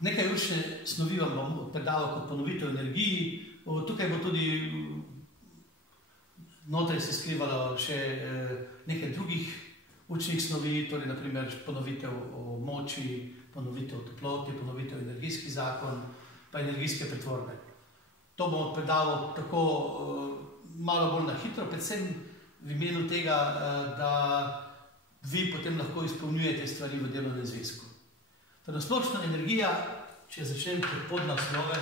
Nekaj učne snovi vam bom predaval kot ponovitev energiji. Tukaj bo tudi notraj se skrivalo še nekaj drugih učnih snovi, torej naprimer ponovitev o moči, ponovitev o toploti, ponovitev energijski zakon, pa energijske pretvorbe. To bom predaval tako malo bolj na hitro, predvsem v imenu tega, da vi potem lahko izpolnjujete stvari v delovnem zvezku. Na splošno energija, če začnem kot podnaslove,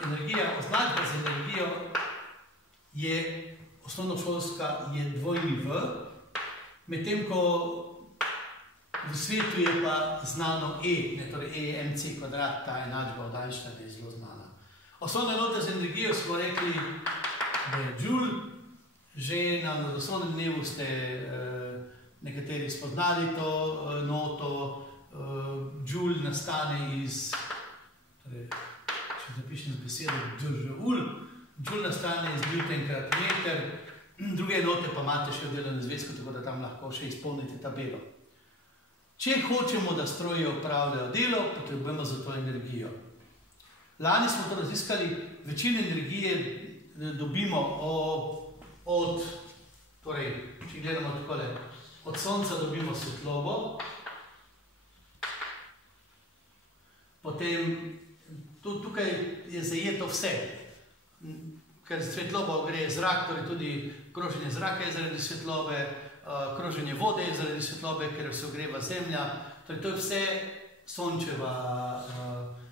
označba za energijo je osnovnošolska, je dvojni V, medtem ko v svetu je pa znano E, torej E mc kvadrat, ta enačba od Einsteina je zelo znana. Osnovna enota za energijo smo rekli, da je joule. Že na naravoslovnem dnevu ste nekateri spoznali to enoto. Joule nastane iz, torej, če zapišem z besedo joule, joule nastane iz newton krat meter, druge enote pa imate še v delovnem zvezku, tako da tam lahko še izpolnite tabelo. Če hočemo, da stroji opravljajo delo, potrebujemo za to energijo. Lani smo to raziskali, večino energije dobimo od, torej, če gledamo takole, od sonca dobimo svetlobo, potem tukaj je zajeto vse, ker svetlobo gre zrak, torej tudi kroženje zraka je zaradi svetlobe, kroženje vode je zaradi svetlobe, ker se ogreva zemlja, torej to je vse sončeva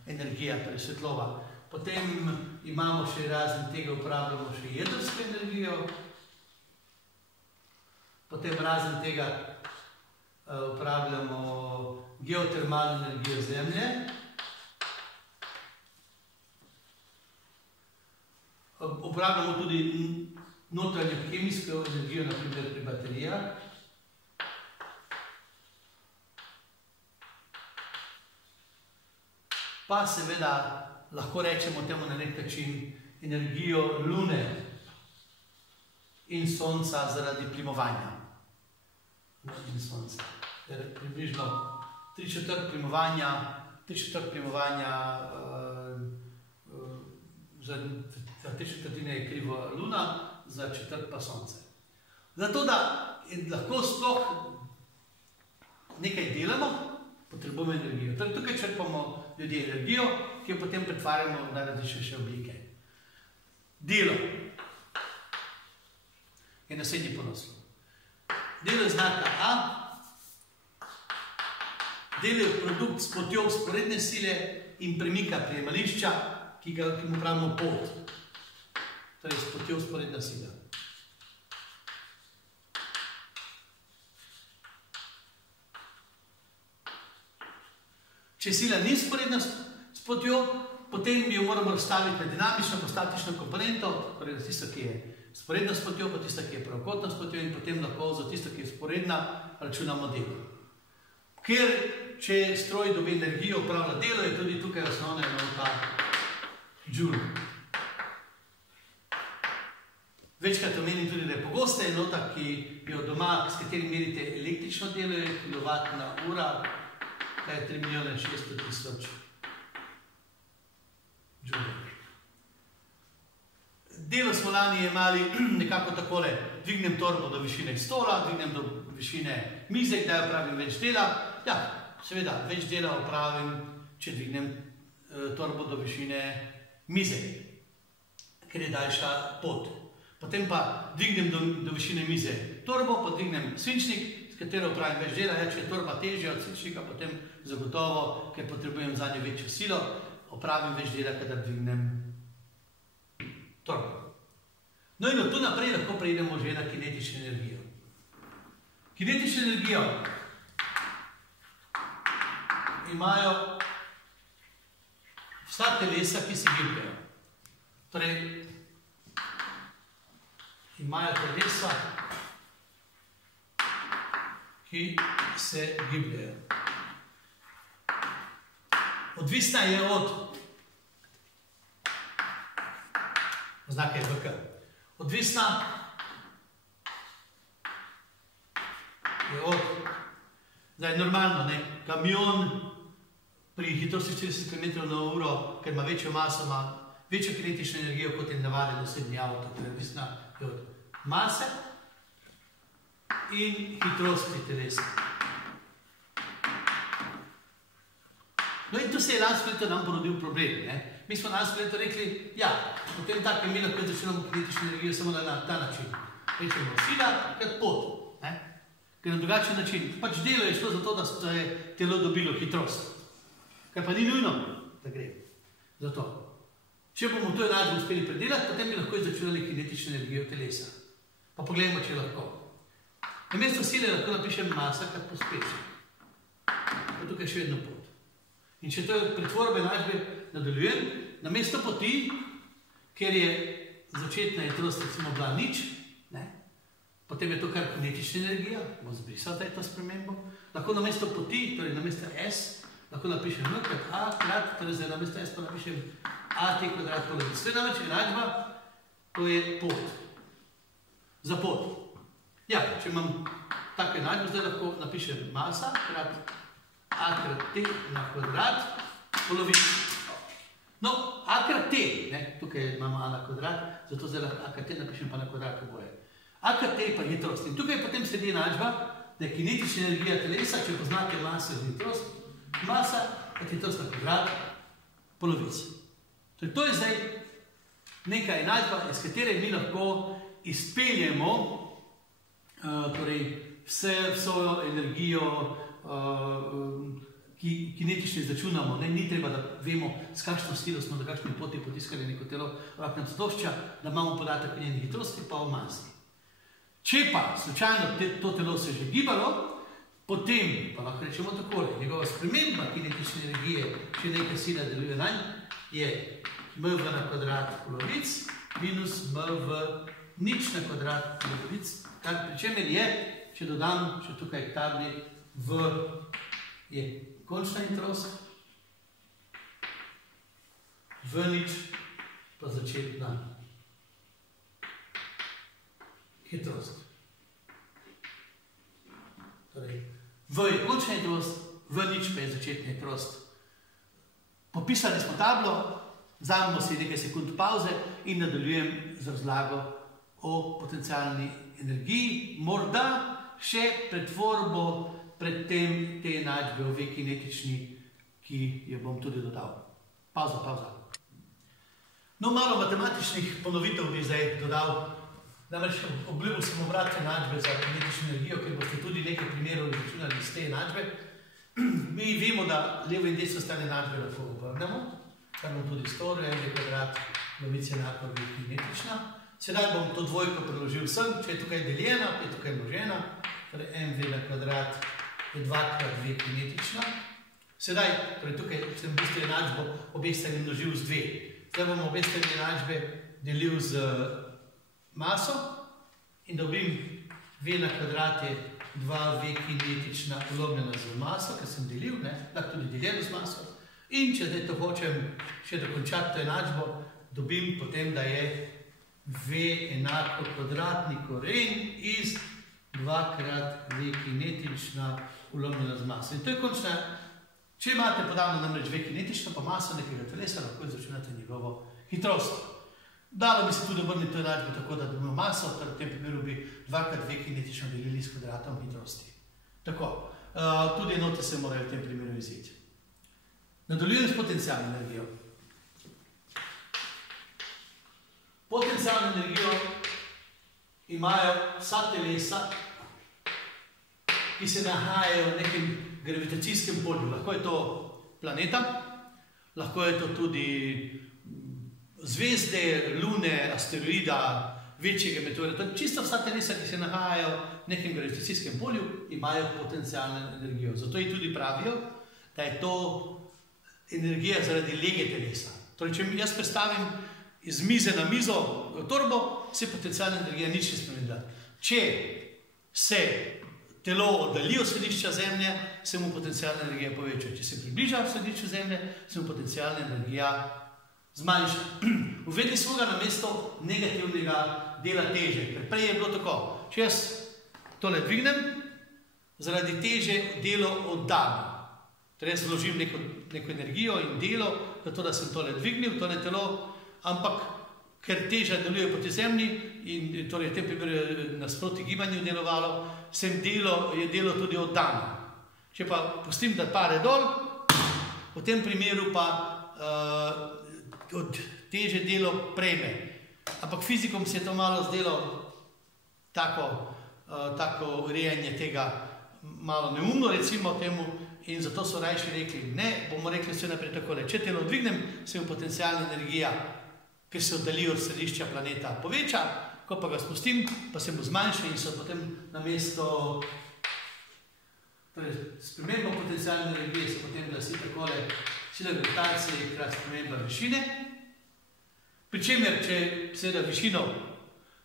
energija, torej svetlova. Potem imamo še razen tega, uporabljamo še jedrsko energijo, potem razen tega uporabljamo geotermalno energijo zemlje, uporabljamo tudi notranjo kemijsko energijo, naprimer pri baterijah. Pa seveda lahko rečemo temu na nek način energijo Lune in Sonca zaradi plimovanja. In Sonca. Približno 3/4 plimovanja za 3/4 je krivo Luna, za 1/4 pa Sonce. Zato, da lahko sploh nekaj delamo, potrebujemo energijo. Torej, tukaj črpamo ljudje energijo, ki jo potem pretvarjamo v najrazličnejše oblike. Delo je naslednji podnaslov. Delo je znaka A. Delo je produkt s potjo vzporedne sile in premika prijemališča, ki mu pravimo pot. Torej, s potjo vzporedna sila. Če sila ni vzporedna s potjo, potem jo moramo razstaviti na dinamično pa statično komponento, torej tisto, ki je vzporedna s potjo, pa tisto, ki je pravokotna s potjo in potem lahko za tisto, ki je vzporedna, računamo delo. Ker, če stroj dobi energijo, upravlja delo, je tudi tukaj osnovna enota joule. Večkrat omenim tudi, da je pogosta enota, ki jo doma, s katerim merite električno delo, je kilovatna ura, kaj je 3.600.000 joule. Delo smo lani jemali nekako takole, dvignem torbo do višine stola, dvignem do višine mize, kdaj opravim več dela. Ja, seveda, več dela opravim, če dvignem torbo do višine mize, ker je daljša pot. Potem pa dvignem do višine mize torbo, pa dvignem svinčnik, s katero opravim več dela. Če je torba težja od svinčnika, potem zagotovo, ker potrebujem zadnjo večjo silo, opravim več dela, kadar dvignem torbo. No in od tu naprej lahko preidemo že na kinetično energijo. Kinetično energijo imajo vsa telesa, ki se gibljajo. Torej, imajo telesa, ki se gibljajo. Odvisna je od oznaka je VK. Odvisna je od, zdaj normalno, kamion pri hitrosti 40 km/h, ker ima večjo maso, ima večjo kinetično energijo kot je navaden osebni avto, ker je odvisna od mase in hitrosti telesa. No in tu se je lansko leto nam porodil problem. Mi smo lansko leto rekli, ja, potem tako mi lahko začnemo kinetično energijo samo na ta način. Rečemo sila, krat pot. Ker na drugačen način. Pač delo je šlo za to, da je telo dobilo hitrost. Kar pa ni nujno, da gre. Zato. Če bomo to enačbo uspeli predelati, potem bi lahko izračunali kinetično energijo telesa. Pa pogledajmo, če lahko. Namesto sile lahko napišem masa, kar pospeši. Pa tukaj še vedno pot. In če to je pretvorbe enačbe nadaljujem, namesto poti, ker je začetna hitrost recimo bila nič, potem je to kar kinetična energija, bom zbrisal to spremembo, lahko namesto poti, torej namesto S, lahko napišem M krat A krat, torej zdaj namesto S pa napišem AT kvadrat polovic. To je namreč enačba, to je pot. Za pot. Ja, če imam tako enačbo, zdaj lahko napišem masa krat A krat T na kvadrat polovic. No, A krat T, tukaj imamo A na kvadrat, zato zdaj lahko A krat T napišem pa na kvadrat oboje. A krat T pa hitrost. In tukaj potem sledi enačba, da je kinetična energija telesa, če poznate maso in hitrost, masa pa hitrost na kvadrat polovic. Torej, to je zdaj neka enačba, iz katere mi lahko izpeljemo vso energijo, ki kinetično izračunamo. Ni treba, da vemo, s kakšno silo smo, da kakšne poti potiskali neko telo, ampak nam zadošča, da imamo podatek o njeni hitrosti pa o masi. Če pa slučajno to telo se že gibalo, potem pa lahko rečemo takole, njegova sprememba kinetične energije, če neka sila deluje nanj, je mv na kvadrat polovic minus mv nič na kvadrat polovic, kar pri čemer je, če dodam, če tukaj k tabli, v je končna hitrost, v nič pa začetna hitrost. Torej, v je končna hitrost, v nič pa je začetna hitrost. Popisali smo tablo, vzamemo si nekaj sekund pauze in nadaljujem z razlago o potencialni energiji, morda še pretvorbo predtem te enačbe o V kinetični, ki jo bom tudi dodal. Pauza. No, malo matematičnih ponovitev bi zdaj dodal. Namreč obljubil sem obrat enačbe za kinetično energijo, ker boste tudi nekaj primerov izračunali iz te enačbe. Mi vemo, da levo in desno stran enačbe lahko obrnemo, kar bom tudi storil, v kvadrat polovic enako V kinetična. Sedaj bom to dvojko preložil sem, če je tukaj deljena, je tukaj množena, torej mv na kvadrat je 2krat V kinetična. Sedaj, torej tukaj sem v bistvu enačbo obeh strani množil z 2. Zdaj bom obe strani enačbe delil z maso in dobim V na kvadrat je 2V kinetična ulomljena z maso, ker sem delil, lahko tudi deljeno z maso. In če zdaj to hočem še dokončati to enačbo, dobim potem, da je V enako kvadratni koren iz 2krat V kinetična ulomljena z maso. In to je končna, če imate podano namreč V kinetično pa maso nekega telesa, lahko izračunate njegovo hitrost. Dalo bi se tudi obrniti to enačbo tako, da dobimo maso, v tem primeru bi 2krat V kinetično delili s kvadratom hitrosti. Tako, tudi enote se morajo v tem primeru iziti. Nadaljujem s potencialno energijo. Potencialno energijo imajo vsa telesa, ki se nahajajo v nekem gravitacijskem polju. Lahko je to planeta, lahko je to tudi zvezde, lune, asteroida, večjega meteorita. Čisto vsa telesa, ki se nahajajo v nekem gravitacijskem polju, imajo potencialno energijo. Zato ji tudi pravijo, da je to energija zaradi lege telesa. Torej, če jaz predstavim iz mize na mizo torbo, se potencialna energija nič ne spremenila. Če se telo oddalji od središča Zemlje, se mu potencialna energija poveča. Če se približa od središča Zemlje, se mu potencialna energija zmanjša. Uvedli smo ga na mesto negativnega dela teže, ker prej je bilo tako. Če jaz tole dvignem, zaradi teže delo oddam. Torej, jaz vložim neko energijo in delo, zato da sem tole dvignil, tole telo, ampak ker teža deluje proti zemlji in torej v tem primeru je nasproti gibanju delovalo, je delo tudi oddano. Če pa pustim, da pade dol, v tem primeru pa od teže delo prejme. Ampak fizikom se je to malo zdelo tako urejanje tega malo neumno, recimo temu, in zato so rajši rekli, ne, bomo rekli vse naprej takole. Če telo dvignem, se v potencialna energija, ker se oddali od središča planeta, poveča, ko pa ga spustim, pa se mu zmanjša in so potem na mesto, torej sprememba potencialne energije se potem glasi takole, sila gravitacije krat sprememba višine, pri čemer, če seveda višino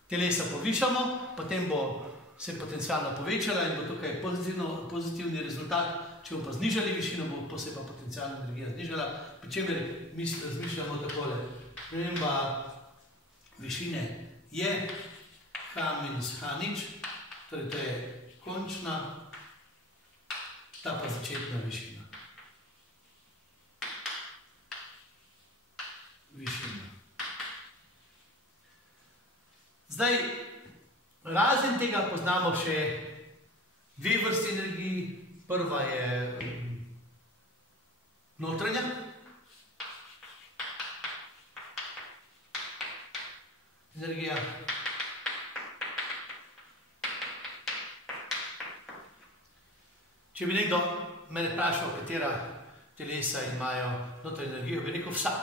telesa povišamo, potem bo se potencialno povečala in bo tukaj pozitivni rezultat. Če bomo pa znižali višino, bo se pa potencialna energija znižala, pri čemer mi razmišljamo takole. Sprememba višine je h minus h nič, torej to je končna, ta pa začetna višina. Zdaj, razen tega poznamo še dve vrsti energiji. Prva je notranja. Energija. Če bi nekdo mene vprašal, katera telesa imajo notranjo energijo, bi rekel vsa.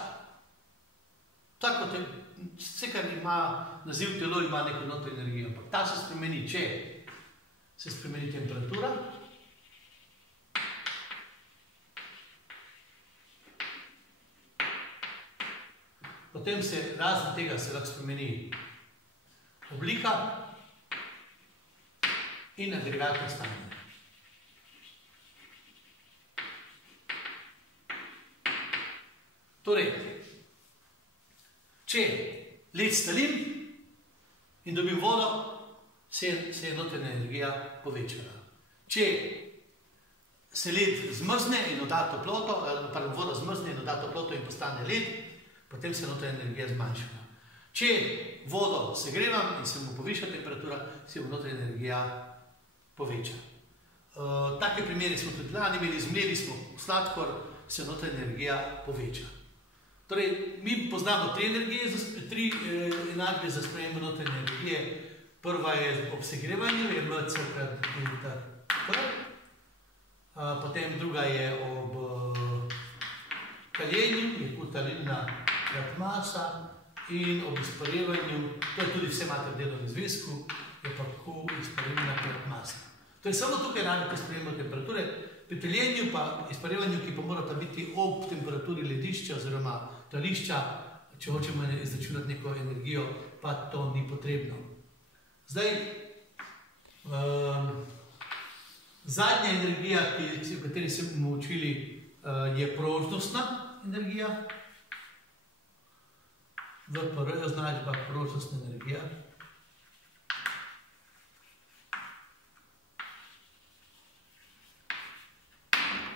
Vse, kar ima naziv telo, ima neko notranjo energijo. Ampak ta se spremeni, če se spremeni temperatura, potem se razen tega se lahko spremeni oblika in agregatno stanje. Torej, če led stalim in dobim vodo, se je notranja energija povečala. Če se led zmrzne in odda toploto, voda zmrzne in odda toploto in postane led, potem se notranja energija zmanjšala. Če vodo segrevam in se mu poviša temperatura, se mu notranja energija poveča. Take primere smo tudi lani imeli, zmleli smo sladkor, se notranja energija poveča. Torej, mi poznamo tri enačbe za spremembo notranje energije. Prva je ob segrevanju, je mc krat delta T. Potem druga je ob kaljenju, je Q-talina krat masa, in ob izparevanju, to je tudi vse imate v delovnem zvezku, je pa Q izparevina krat masa. To je samo tukaj rabite spremembo temperature, pri taljenju pa izparevanju, ki pa morata biti ob temperaturi ledišča oziroma tališča, če hočemo izračunati neko energijo, pa to ni potrebno. Zdaj, zadnja energija, o kateri se bomo učili, je prožnostna energija. VPR je označba prožnostna energija.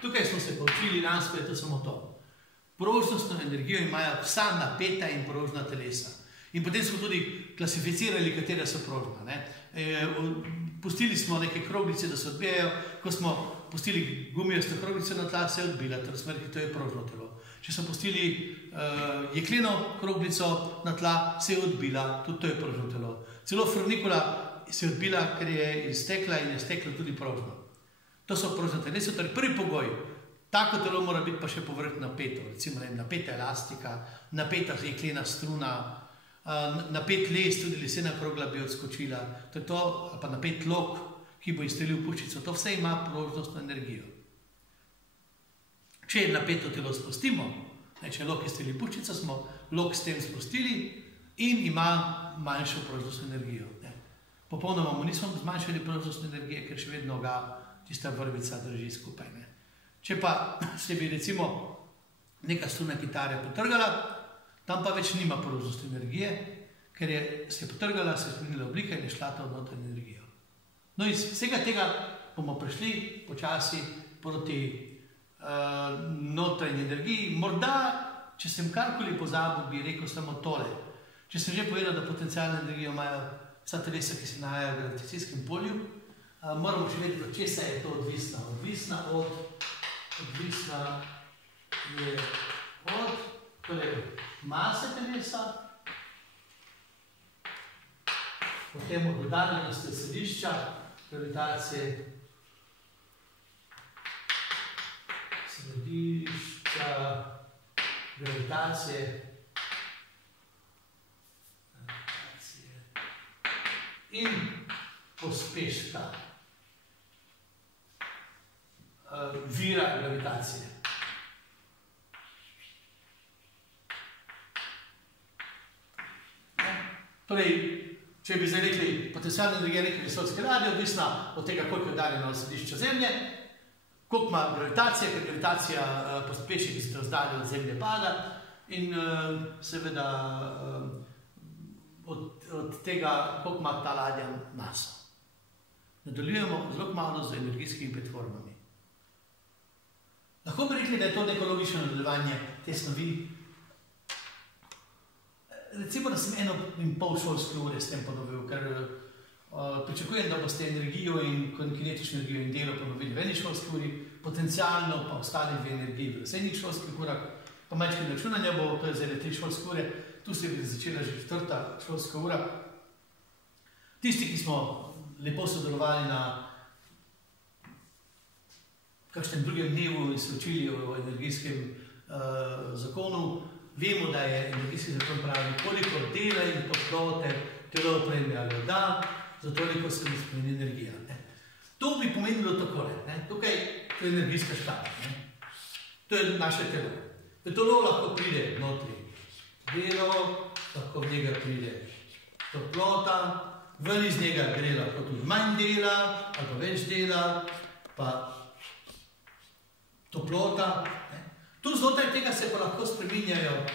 Tukaj smo se poučili lansko leto samo to. Prožnostno energijo imajo vsa napeta in prožna telesa. In potem smo tudi klasificirali, katera so prožna. Pustili smo neke kroglice, da se odbijajo. Ko smo pustili gumijasto kroglico na tla, se je odbila. To je prožno telo. Če smo pustili jekleno kroglico na tla, se je odbila. Tudi to je prožno telo. Celo frnikula se je odbila, ker je iztekla in je stekla tudi prožno. To so prožna telesa. Torej prvi pogoj. Tako telo mora biti pa še povrh napeto. Recimo napeta elastika, napeta jeklena struna, napet les, tudi lesena krogla bi odskočila. To je to, pa napet lok, ki bo izstrelil puščico. To vse ima prožnostno energijo. Če napeto telo spustimo, če lok izstreli puščico, smo lok s tem spustili in ima manjšo prožnostno energijo. Popolnoma mu nismo zmanjšali prožnostne energije, ker še vedno ga tista vrvica drži skupaj. Če pa se bi recimo neka struna kitare potrgala, tam pa več nima prožnostne energije, ker se je potrgala, se je spremenila oblika in je šla ta v notranjo energijo. No iz vsega tega bomo prišli počasi proti notranji energiji. Morda, če sem karkoli pozabil, bi rekel samo tole. Če sem že povedal, da potencialno energijo imajo vsa telesa, ki se nahajajo v gravitacijskem polju, moramo še vedeti, od česa je to odvisna. Odvisna je od mase telesa, potem od oddaljenosti od središča gravitacije, in pospeška vira gravitacije. Torej, če bi zdaj rekli, potencialna energija neke vesoljske ladje odvisna od tega, koliko je oddaljeno od središča Zemlje, koliko ima gravitacija, ker gravitacija pospeši, ki se razdalje od Zemlje pada in seveda od tega, koliko ima ta ladja maso. Nadaljujemo zelo malo z energijskimi pretvorbami. Lahko bi rekli, da je to neko logično nadaljevanje te snovi. Recimo, da sem 1,5 šolske ure s tem ponovil, ker pričakujem, da boste energijo in kinetično energijo in delo ponovili v eni šolski uri, potencialno pa ostali v energiji v naslednjih šolskih urah, pa majčkega računanja bo, to je zdaj 3 šolske ure, tu se je začela že 4. šolska ura. Tisti, ki smo lepo sodelovali na kakšnem drugem dnevu in se učili o energijskem zakonu, vemo, da je energijski zakon pravi, koliko dela in toplote telo prejme ali da, zato toliko se ne spremeni energija. To bi pomenilo takole. Tukaj to je energijska škala. To je naše telo. V telo lahko pride notri delo, lahko v njega pride toplota, ven iz njega gre lahko tudi manj dela ali pa več dela, pa toplota. Tu znotraj tega se pa lahko spreminjajo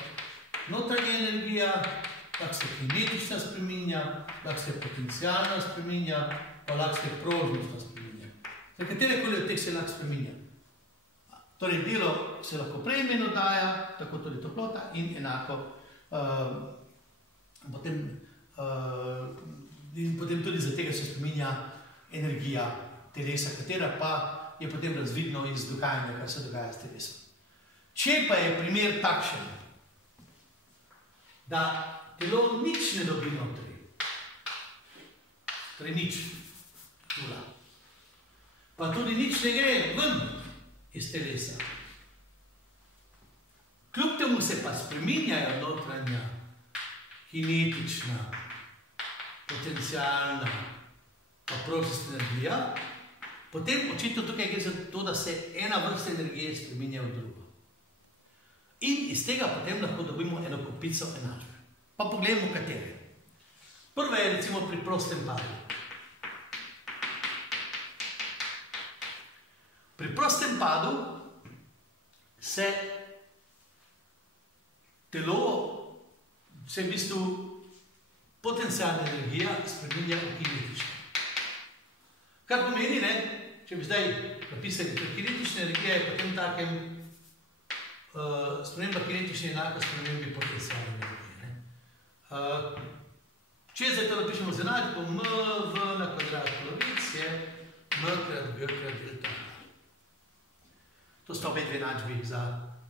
notranja energija, lahko se kinetična spreminja, lahko se potencialna spreminja, pa lahko se prožnostna spreminja. Za katerekoli od teh se lahko spreminja. Torej, delo se lahko prejme in oddaja, tako tudi toplota in enako potem tudi za tega se spreminja energija telesa, katera pa je potem razvidno iz dogajanja, kar se dogaja s telesom. Če pa je primer takšen, da telo nič ne dobi notri, torej nič, nula, pa tudi nič ne gre ven iz telesa, kljub temu se pa spreminjajo notranja, kinetična, potencialna, pa prožnostna energija, potem očitno tukaj gre za to, da se ena vrsta energije spreminja v drugo. In iz tega potem lahko dobimo eno kopico enačbe. Pa pogledamo, katere. Prva je recimo pri prostem padu. Pri prostem padu se telo, se v bistvu potencialna energija spreminja v kinetično. Kar pomeni, če bi zdaj napisali, da kinetična energija je potem takem sprememba kinetične enaka spremembi potencialne energije. Če zdaj to napišemo z enačbo, mv na kvadrat polovic je m krat g krat delta h. To sta obe dve enačbi za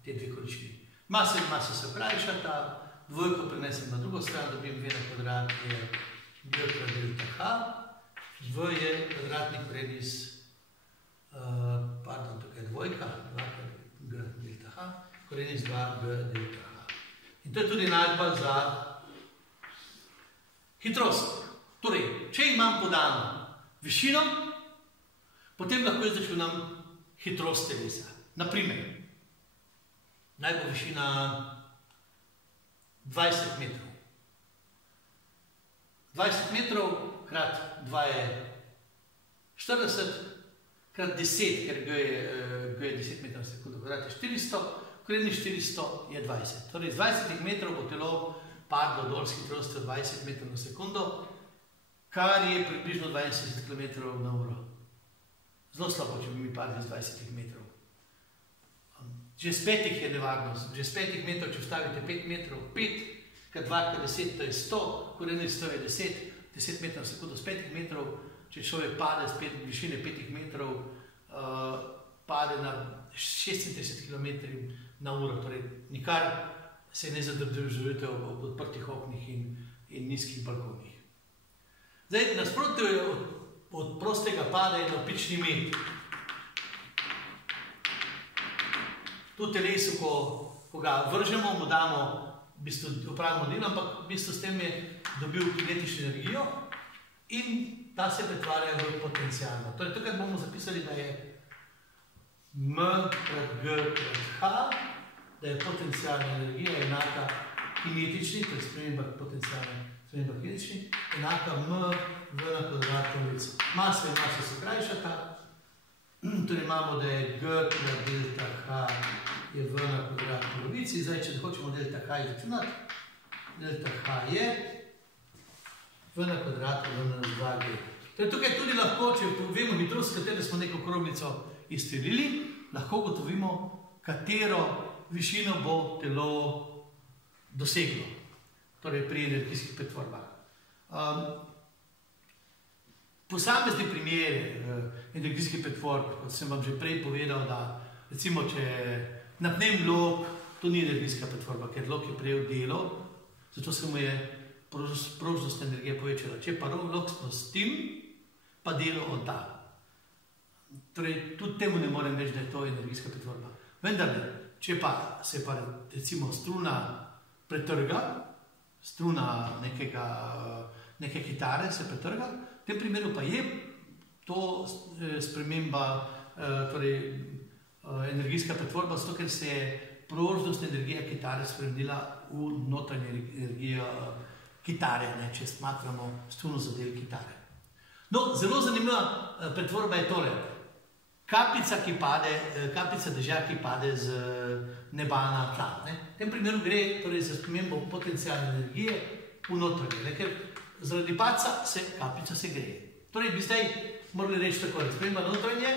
te dve količini. Masa in masa se krajšata, dvojko prenesem na drugo stran, dobim v na kvadrat je g krat delta h, v je kvadratni koren iz, pardon, tukaj je dvojka, 2 krat g delta h, koren iz 2 g delta h. In to je tudi enačba za hitrost. Torej, če imam podano višino, potem lahko izračunam hitrost telesa. Naprimer, naj bo višina 20 metrov. 20 metrov krat 2 je 40, krat 10, ker g je 10 metrov na sekundo, krat je 400, korenni 400 je 20. Torej, z 20 metrov bo telo padlo dol s hitrostjo 20 metrov na sekundo, kar je približno 62 km na uro. Zelo slabo, če bi mi padli z 20 metrov. Že z 5 je nevarnost, že z 5 metrov, če vstavite 5 metrov, 5 krat 2 krat 10, to je 100, korenje 100 je 10 metrov na sekundo z 5 metrov, če človek pade z višine 5 metrov, pade na 36 km na uro, torej nikar se ne zadržujete ob odprtih oknih in nizkih balkonih. Zdaj, nasprotno je od prostega pada je navpični met. Tu telesu, ko ga vržemo, mu damo, v bistvu upravimo delo, ampak v bistvu s tem je dobil kinetično energijo in ta se pretvarja v potencialno. Torej, tukaj bomo zapisali, da je M krat G krat H, da je potencialna energija enaka kinetični, to je sprememba potencialna, sprememba kinetični, enaka M v na kvadrat polovici. Masa in masa se krajšata, torej imamo, da je G krat delta H je v na kvadrat polovici. Zdaj, če hočemo delta H izračunati, delta H je v na kvadratu v na 2G. Torej, tukaj tudi lahko, če vemo hitrost, s katero smo neko kroglico izstrelili, lahko ugotovimo, katero višino bo telo doseglo, torej pri energijskih pretvorbah. Posamezni primeri energijskih pretvorb, kot sem vam že prej povedal, da recimo, če napnem lok, to ni energijska pretvorba, ker lok je prejel delo, zato se mu je prožnost energije povečala. Če pa lok sprostim, pa delo odda. Torej, tudi temu ne morem reči, da je to energijska pretvorba. Vendar, če pa se pa recimo struna pretrga, struna neke kitare se pretrga, v tem primeru pa je to sprememba, torej energijska pretvorba, zato ker se je prožnost energije kitare spremenila v notranjo energijo kitare, če smatramo struno za del kitare. No, zelo zanimiva pretvorba je tole. Kapljica dežja, ki pade z neba na tla. V tem primeru gre torej za spremembo potencialne energije v notranje, ker zaradi padca se kapljica segreje. Torej bi zdaj morali reči tako, da sprememba notranje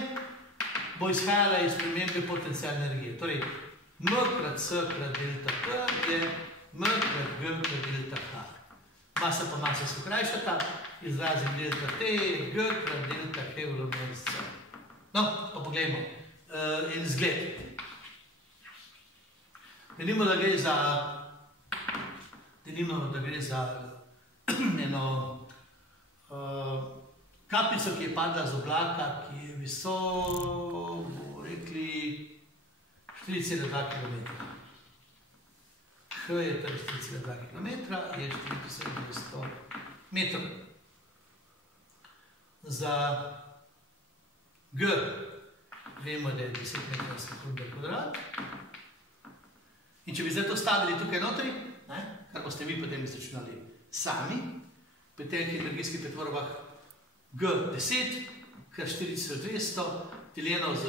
bo izhajala iz spremembe potencialne energije. Torej, M krat S krat delta K je M krat G krat delta H. Masa pa masa se krajšata, izrazim delta T je G krat delta H v lomeni C. No, pa pogledamo en zgled. Denimo, da gre za eno kapljico, ki je padla z oblaka, ki je visok, bomo rekli, 4,2 km. H je torej 4,2 km, je 4,200 metrov. Za G vemo, da je 10 metrov na sekundo kvadrat. In če bi zdaj to stavili tukaj notri, kar boste vi potem izračunali sami, pri teh energijskih pretvorbah G10 kar 4,200 deljeno z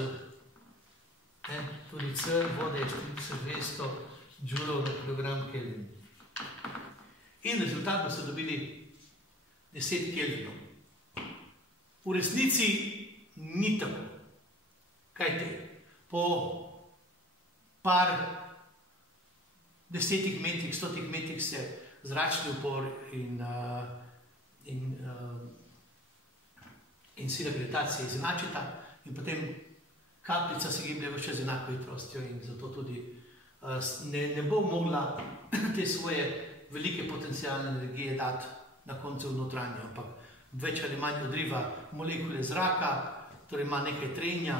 tudi C, vode je 4,200 džulov na kilogram Kelvin. In rezultat so dobili 10 Kelvinov. V resnici ni tako. Kajti, po par 10 metrih, 100 metrih se zračni upor in sila gravitacije izenačita in potem kapljica se giblje vse čas z enako hitrostjo in zato tudi ne bo mogla te svoje velike potencialne energije dati na koncu v notranje, ampak več ali manj odriva molekule zraka, torej ima nekaj trenja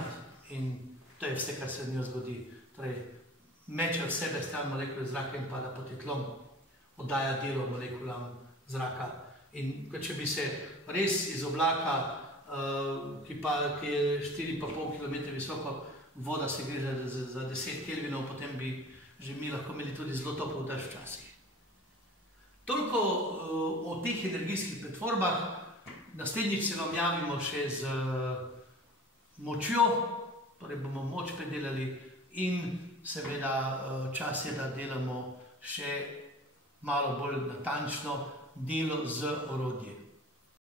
in to je vse, kar se v njo zgodi. Torej, meče v sebe stran molekule zraka in pada pod tlom, oddaja delo molekulam zraka. In če bi se res iz oblaka, ki je 4,5 km visoko, voda se gre za 10 Kelvinov, potem bi že mi lahko imeli tudi zelo topel dež včasih. Toliko o teh energijskih pretvorbah. Naslednjič se vam javimo še z močjo, torej bomo moč predelali in seveda čas je, da delamo še malo bolj natančno delo z orodjem.